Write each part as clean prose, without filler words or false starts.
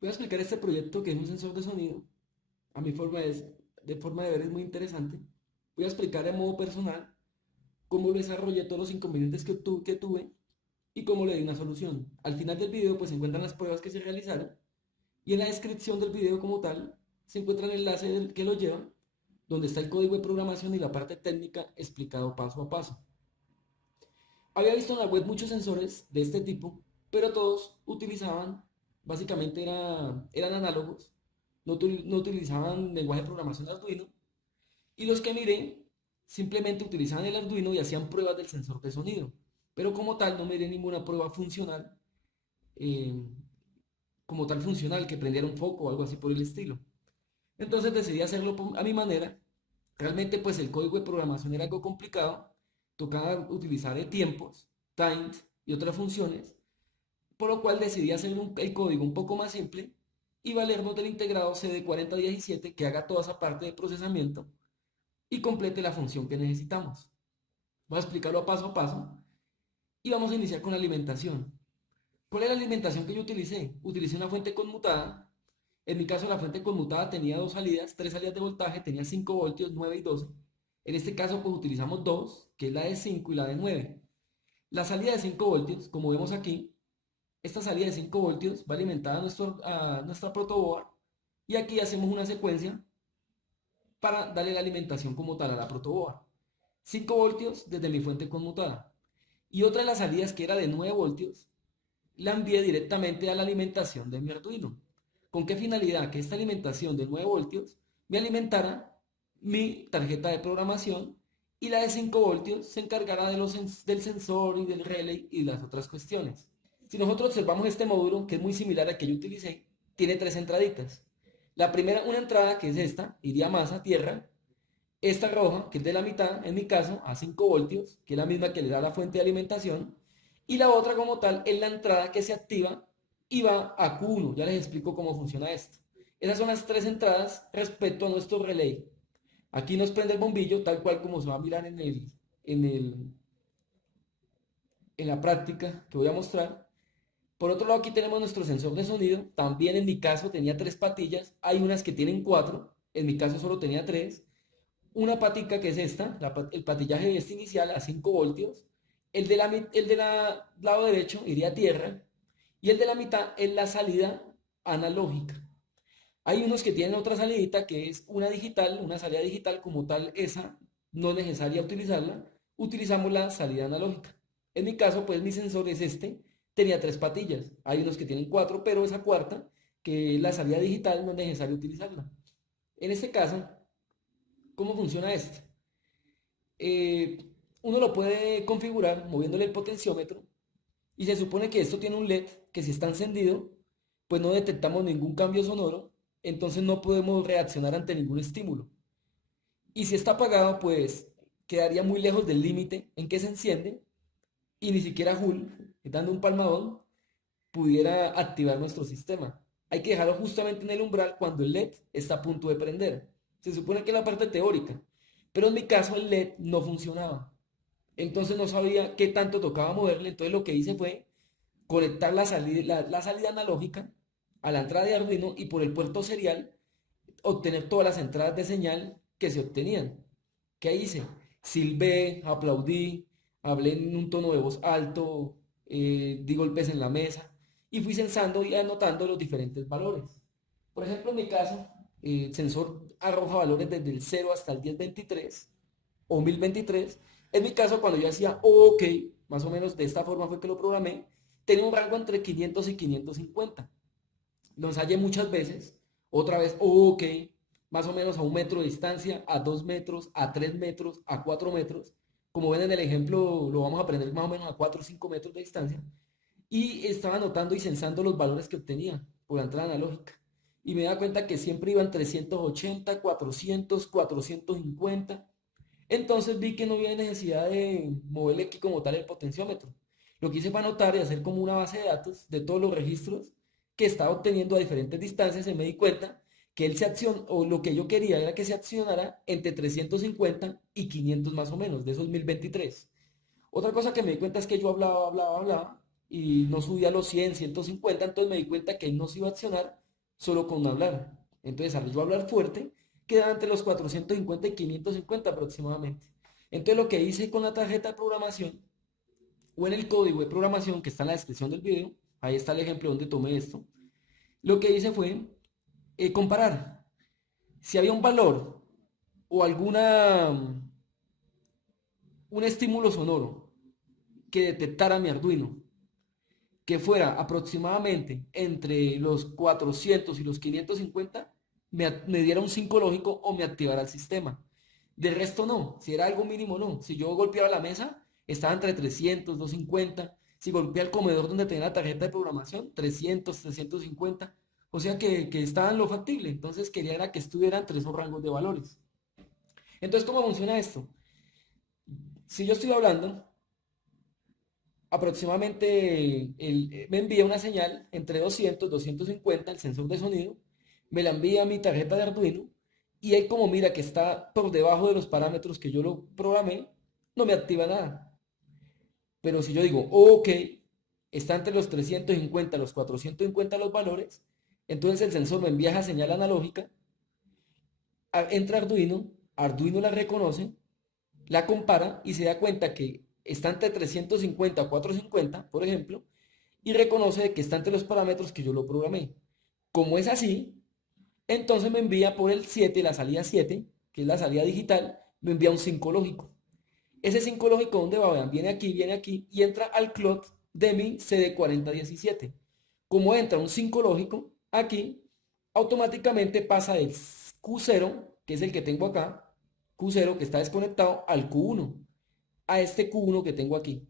Voy a explicar este proyecto que es un sensor de sonido. A mi forma de ver es muy interesante. Voy a explicar de modo personal cómo desarrollé todos los inconvenientes que tuve y cómo le di una solución. Al final del video pues se encuentran las pruebas que se realizaron y en la descripción del video como tal se encuentra el enlace que lo lleva, donde está el código de programación y la parte técnica explicado paso a paso. Había visto en la web muchos sensores de este tipo, pero todos utilizaban, básicamente eran análogos, no utilizaban lenguaje de programación Arduino, y los que miré simplemente utilizaban el Arduino y hacían pruebas del sensor de sonido, pero como tal no miré ninguna prueba funcional, eh, como tal funcional, que prendiera un foco o algo así por el estilo. Entonces decidí hacerlo a mi manera. Realmente pues el código de programación era algo complicado, tocaba utilizar tiempos, times y otras funciones, por lo cual decidí hacer el código un poco más simple y valernos del integrado CD4017 que haga toda esa parte de procesamiento y complete la función que necesitamos. Voy a explicarlo paso a paso y vamos a iniciar con la alimentación. ¿Cuál es la alimentación que yo utilicé? Utilicé una fuente conmutada. En mi caso, la fuente conmutada tenía dos salidas, tres salidas de voltaje, tenía 5 voltios, 9 y 12. En este caso, pues utilizamos dos, que es la de 5 y la de 9. La salida de 5 voltios, como vemos aquí, esta salida de 5 voltios va alimentada a nuestra protoboard y aquí hacemos una secuencia para darle la alimentación como tal a la protoboard. 5 voltios desde mi fuente conmutada. Y otra de las salidas que era de 9 voltios la envié directamente a la alimentación de mi Arduino. ¿Con qué finalidad? Que esta alimentación de 9 voltios me alimentara mi tarjeta de programación y la de 5 voltios se encargará del sensor y del relay y las otras cuestiones. Si nosotros observamos este módulo, que es muy similar al que yo utilicé, tiene tres entraditas. La primera, una entrada que es esta, iría más a tierra. Esta roja, que es de la mitad, en mi caso, a 5 voltios, que es la misma que le da la fuente de alimentación. Y la otra como tal es la entrada que se activa y va a Q1. Ya les explico cómo funciona esto. Esas son las tres entradas respecto a nuestro relay. Aquí nos prende el bombillo, tal cual como se va a mirar en, el, en la práctica que voy a mostrar. Por otro lado, aquí tenemos nuestro sensor de sonido. También en mi caso tenía tres patillas. Hay unas que tienen cuatro. En mi caso solo tenía tres. Una patica que es esta, el patillaje este inicial a 5 voltios. El de la lado derecho iría a tierra. Y el de la mitad es la salida analógica. Hay unos que tienen otra salidita que es una digital, una salida digital como tal, esa no es necesaria utilizarla. Utilizamos la salida analógica. En mi caso, pues mi sensor es este, tenía tres patillas. Hay unos que tienen cuatro, pero esa cuarta, que es la salida digital, no es necesario utilizarla. En este caso, ¿cómo funciona esto? Eh, Uno lo puede configurar moviéndole el potenciómetro y se supone que esto tiene un LED que si está encendido, pues no detectamos ningún cambio sonoro, entonces no podemos reaccionar ante ningún estímulo. Y si está apagado, pues quedaría muy lejos del límite en que se enciende y ni siquiera Joule, dando un palmadón, pudiera activar nuestro sistema. Hay que dejarlo justamente en el umbral cuando el LED está a punto de prender. Se supone que es la parte teórica, pero en mi caso el LED no funcionaba. Entonces no sabía qué tanto tocaba moverle, entonces lo que hice fue conectar la salida analógica a la entrada de Arduino y por el puerto serial obtener todas las entradas de señal que se obtenían. ¿Qué hice? Silbé, aplaudí, hablé en un tono de voz alto, di golpes en la mesa y fui censando y anotando los diferentes valores. Por ejemplo, en mi caso, el sensor arroja valores desde el 0 hasta el 1023 o 1023. En mi caso, cuando yo hacía OK, más o menos de esta forma fue que lo programé, tenía un rango entre 500 y 550. Lo ensayé muchas veces, otra vez OK, más o menos a 1 metro de distancia, a 2 metros, a 3 metros, a 4 metros. Como ven en el ejemplo, lo vamos a aprender más o menos a 4 o 5 metros de distancia. Y estaba anotando y censando los valores que obtenía por la entrada analógica. Y me da cuenta que siempre iban 380, 400, 450. Entonces vi que no había necesidad de moverle aquí como tal el potenciómetro. Lo que hice fue anotar y hacer como una base de datos de todos los registros que estaba obteniendo a diferentes distancias y me di cuenta que él se acciona, o lo que yo quería era que se accionara entre 350 y 500 más o menos, de esos 1023. Otra cosa que me di cuenta es que yo hablaba y no subía a los 100, 150, entonces me di cuenta que él no se iba a accionar solo con hablar. Entonces, al yo hablar fuerte, queda entre los 450 y 550 aproximadamente. Entonces, lo que hice con la tarjeta de programación o en el código de programación que está en la descripción del video, ahí está el ejemplo donde tomé esto, lo que hice fue comparar si había un valor o un estímulo sonoro que detectara mi Arduino, que fuera aproximadamente entre los 400 y los 550, me diera un psicológico o me activara el sistema. De resto no, si era algo mínimo no. Si yo golpeaba la mesa, estaba entre 300, 250. Si golpeaba el comedor donde tenía la tarjeta de programación, 300, 350. O sea que estaba en lo factible. Entonces quería era que estuviera entre esos rangos de valores. Entonces, ¿cómo funciona esto? Si yo estoy hablando, aproximadamente me envía una señal entre 200, 250, el sensor de sonido, me la envía a mi tarjeta de Arduino y él como mira que está por debajo de los parámetros que yo lo programé, no me activa nada. Pero si yo digo, ok, está entre los 350, los 450 los valores, entonces el sensor me envía esa señal analógica, entra Arduino, Arduino la reconoce, la compara y se da cuenta que está entre 350 o 450, por ejemplo, y reconoce que está entre los parámetros que yo lo programé. Como es así, entonces me envía por el 7, la salida 7, que es la salida digital, me envía un 5 lógico. Ese 5 lógico, ¿dónde va? Vean, viene aquí y entra al clock de mi CD4017. Como entra un 5 lógico aquí, automáticamente pasa del Q0, que es el que tengo acá, Q0 que está desconectado, al Q1, a este Q1 que tengo aquí.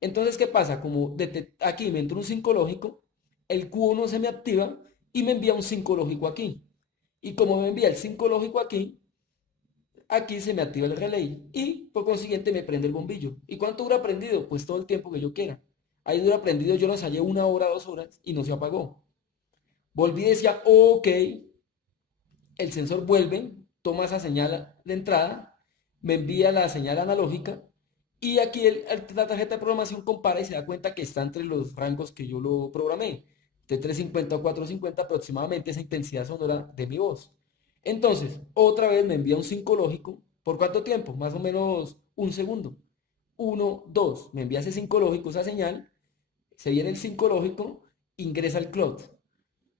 Entonces, ¿qué pasa? Como aquí me entra un 5 lógico, el Q1 se me activa y me envía un 5 lógico aquí. Y como me envía el 5 lógico aquí, aquí se me activa el relay y por consiguiente me prende el bombillo. ¿Y cuánto dura prendido? Pues todo el tiempo que yo quiera. Ahí dura prendido, yo lo ensayé 1 hora, 2 horas y no se apagó. Volví y decía, ok, el sensor vuelve, toma esa señal de entrada, me envía la señal analógica y aquí la tarjeta de programación compara y se da cuenta que está entre los rangos que yo lo programé, de 350 a 450 aproximadamente esa intensidad sonora de mi voz. Entonces, otra vez me envía un 5 lógico. ¿Por cuánto tiempo? Más o menos un segundo. Uno, dos. Me envía ese 5 lógico, esa señal. Se viene el 5 lógico, ingresa al cloud.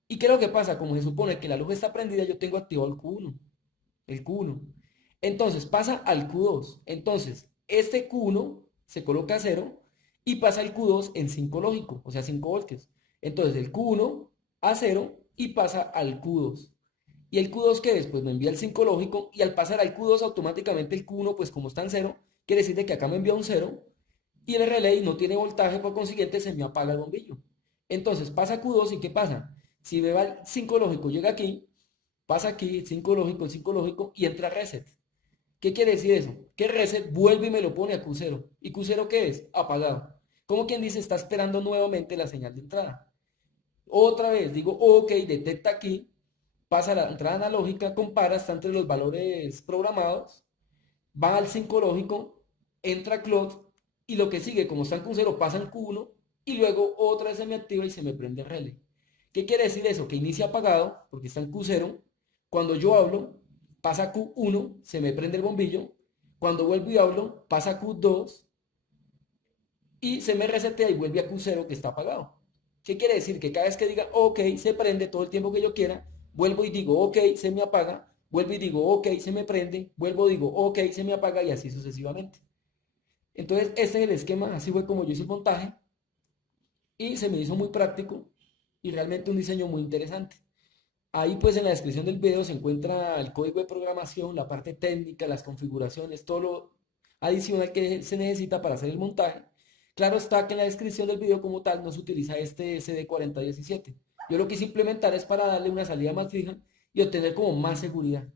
¿Y qué es lo que pasa? Como se supone que la luz está prendida, yo tengo activado el Q1. El Q1. Entonces pasa al Q2. Entonces, este Q1 se coloca a 0 y pasa el Q2 en 5 lógico, o sea, 5 voltios. Entonces, el Q1 a 0 y pasa al Q2. ¿Y el Q2 qué es? Pues me envía el 5 lógico y al pasar al Q2 automáticamente el Q1, pues como está en 0, quiere decir que acá me envía un 0 y el relay no tiene voltaje, por consiguiente se me apaga el bombillo. Entonces pasa Q2 y ¿qué pasa? Si me va el 5 lógico, llega aquí, pasa aquí, 5 lógico, el 5 lógico y entra reset. ¿Qué quiere decir eso? Que reset vuelve y me lo pone a Q0. ¿Y Q0 qué es? Apagado. Como quien dice, está esperando nuevamente la señal de entrada. Otra vez digo, ok, detecta aquí, pasa la entrada analógica, compara, está entre los valores programados, va al 5 lógico, entra clock y lo que sigue, como está en Q0, pasa en Q1 y luego otra vez se me activa y se me prende el relay. ¿Qué quiere decir eso? Que inicia apagado porque está en Q0. Cuando yo hablo, pasa a Q1, se me prende el bombillo. Cuando vuelvo y hablo, pasa a Q2 y se me resetea y vuelve a Q0 que está apagado. ¿Qué quiere decir? Que cada vez que diga ok, se prende todo el tiempo que yo quiera, vuelvo y digo ok, se me apaga, vuelvo y digo ok, se me prende, vuelvo y digo ok, se me apaga y así sucesivamente. Entonces, este es el esquema, así fue como yo hice el montaje y se me hizo muy práctico y realmente un diseño muy interesante. Ahí pues en la descripción del video se encuentra el código de programación, la parte técnica, las configuraciones, todo lo adicional que se necesita para hacer el montaje. Claro está que en la descripción del video como tal no se utiliza este SD4017. Yo lo quise implementar es para darle una salida más fija y obtener como más seguridad.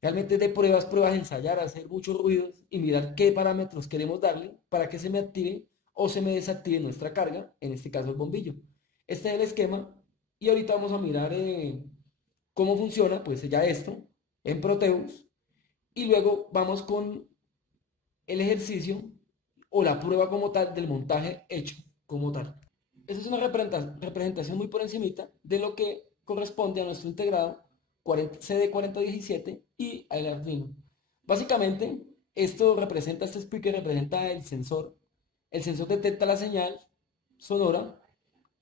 Realmente de pruebas, ensayar, hacer muchos ruidos y mirar qué parámetros queremos darle para que se me active o se me desactive nuestra carga, en este caso el bombillo. Este es el esquema y ahorita vamos a mirar cómo funciona, pues ya esto, en Proteus y luego vamos con el ejercicio o la prueba como tal del montaje hecho como tal. Esa es una representación muy por encimita de lo que corresponde a nuestro integrado 40 CD4017 y al Arduino. Básicamente, este speaker representa el sensor. El sensor detecta la señal sonora,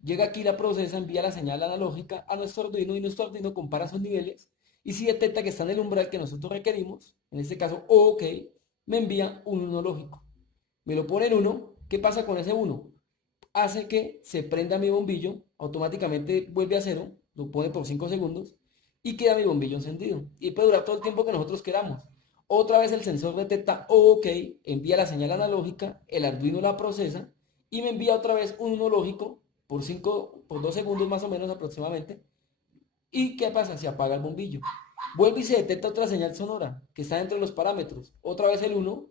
llega aquí, la procesa, envía la señal analógica a nuestro Arduino y nuestro Arduino compara sus niveles y si detecta que está en el umbral que nosotros requerimos, en este caso OK, me envía un 1 lógico. Me lo pone en 1, ¿qué pasa con ese 1? Hace que se prenda mi bombillo, automáticamente vuelve a 0, lo pone por 5 segundos y queda mi bombillo encendido. Y puede durar todo el tiempo que nosotros queramos. Otra vez el sensor detecta OK, envía la señal analógica, el Arduino la procesa y me envía otra vez un 1 lógico por 2 segundos más o menos aproximadamente. ¿Y qué pasa? Se apaga el bombillo. Vuelve y se detecta otra señal sonora que está dentro de los parámetros. Otra vez el 1,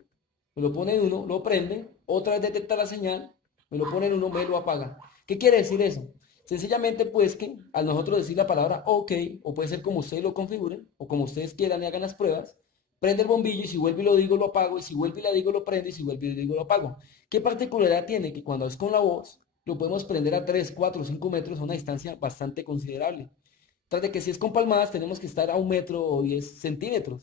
me lo pone en 1, lo prende, otra vez detecta la señal, me lo pone en 1, me lo apaga. ¿Qué quiere decir eso? Sencillamente pues que al nosotros decir la palabra OK, o puede ser como ustedes lo configuren, o como ustedes quieran y hagan las pruebas, prende el bombillo y si vuelve y lo digo lo apago, y si vuelve y la digo lo prende, y si vuelve y lo digo lo apago. ¿Qué particularidad tiene? Que cuando es con la voz, lo podemos prender a 3, 4, 5 metros a una distancia bastante considerable. Tras de que si es con palmadas tenemos que estar a 1 metro o 10 centímetros.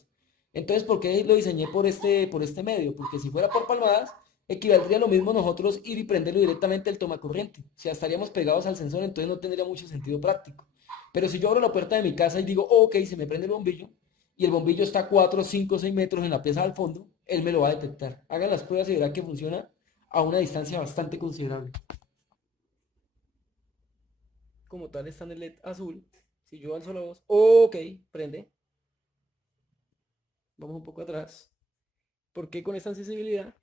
Entonces, ¿por qué lo diseñé por este medio? Porque si fuera por palmadas, equivaldría a lo mismo nosotros ir y prenderlo directamente el tomacorriente. O sea, estaríamos pegados al sensor, entonces no tendría mucho sentido práctico. Pero si yo abro la puerta de mi casa y digo, oh, ok, se me prende el bombillo, y el bombillo está a 4, 5, 6 metros en la pieza al fondo, él me lo va a detectar. Hagan las pruebas y verán que funciona a una distancia bastante considerable. Como tal está en el LED azul. Si yo alzo la voz, ok, prende. Vamos un poco atrás. ¿Por qué con esta sensibilidad?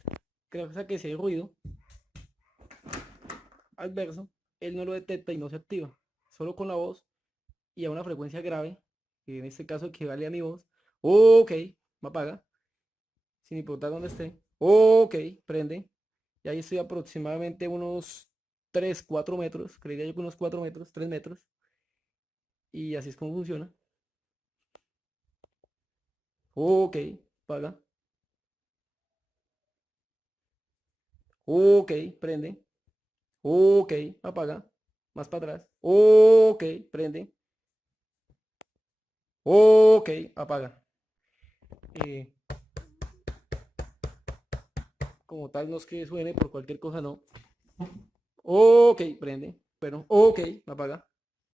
Gracias a que si hay ruido adverso, él no lo detecta y no se activa. Solo con la voz y a una frecuencia grave, que en este caso equivale a mi voz, ok, me apaga, sin importar dónde esté. Ok, prende. Y ahí estoy aproximadamente unos 3 4 metros, creería yo que unos 4 metros, 3 metros. Y así es como funciona. Ok, apaga. Ok, prende. Ok, apaga. Más para atrás. Ok, prende. Ok, apaga. Eh, Como tal, no es que suene por cualquier cosa, no. Ok, prende. Bueno, ok, apaga.